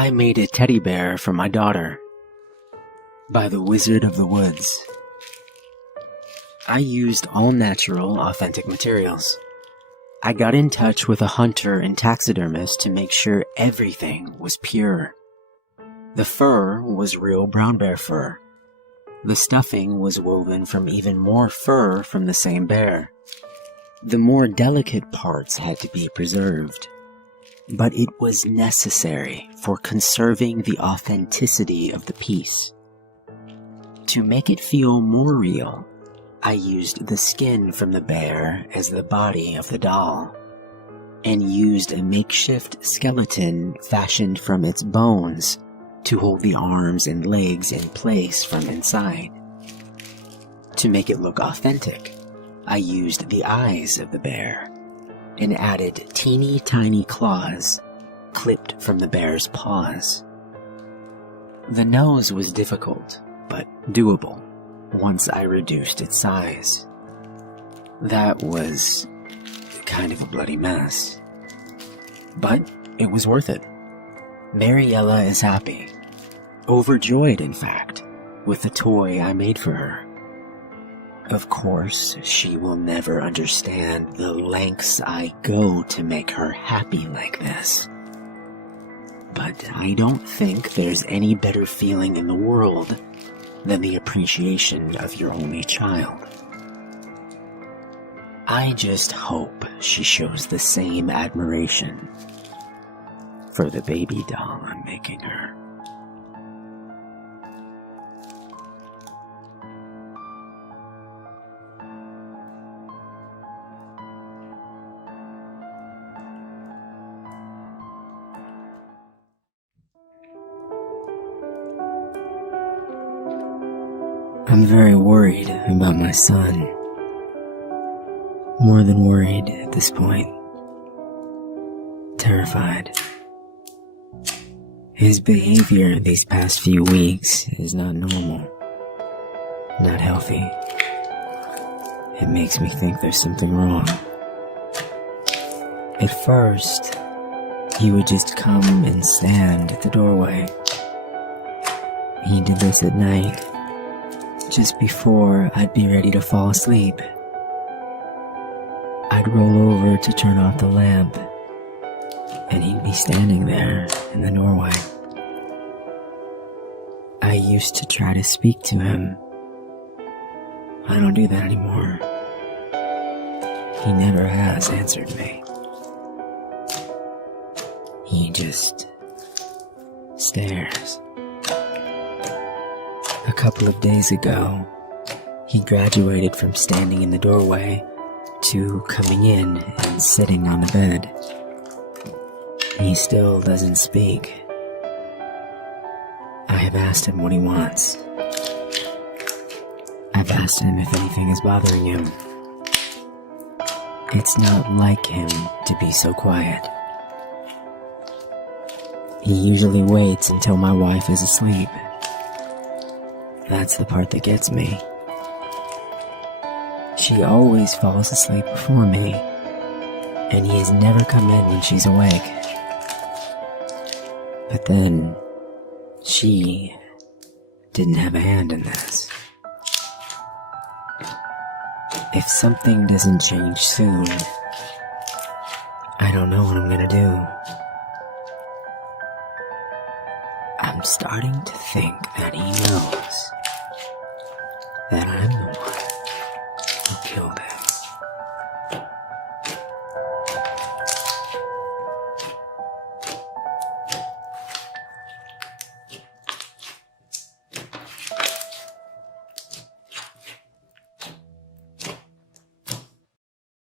I made a teddy bear for my daughter by the Wizard of the Woods. I used all natural, authentic materials. I got in touch with a hunter and taxidermist to make sure everything was pure. The fur was real brown bear fur. The stuffing was woven from even more fur from the same bear. The more delicate parts had to be preserved. But it was necessary for conserving the authenticity of the piece. To make it feel more real, I used the skin from the bear as the body of the doll, and used a makeshift skeleton fashioned from its bones to hold the arms and legs in place from inside. To make it look authentic, I used the eyes of the bear and added teeny tiny claws clipped from the bear's paws. The nose was difficult, but doable once I reduced its size. That was kind of a bloody mess. But it was worth it. Mariella is happy, overjoyed in fact, with the toy I made for her. Of course, she will never understand the lengths I go to make her happy like this. But I don't think there's any better feeling in the world than the appreciation of your only child. I just hope she shows the same admiration for the baby doll I'm making her. I'm very worried about my son. More than worried at this point. Terrified. His behavior these past few weeks is not normal. Not healthy. It makes me think there's something wrong. At first, he would just come and stand at the doorway. He did this at night, just before I'd be ready to fall asleep. I'd roll over to turn off the lamp, and he'd be standing there in the doorway. I used to try to speak to him. I don't do that anymore. He never has answered me. He just stares. A couple of days ago, he graduated from standing in the doorway to coming in and sitting on the bed. He still doesn't speak. I have asked him what he wants. I've asked him if anything is bothering him. It's not like him to be so quiet. He usually waits until my wife is asleep. That's the part that gets me. She always falls asleep before me, and he has never come in when she's awake. But then, she didn't have a hand in this. If something doesn't change soon, I don't know what I'm gonna do. I'm starting to think that he knows that I'm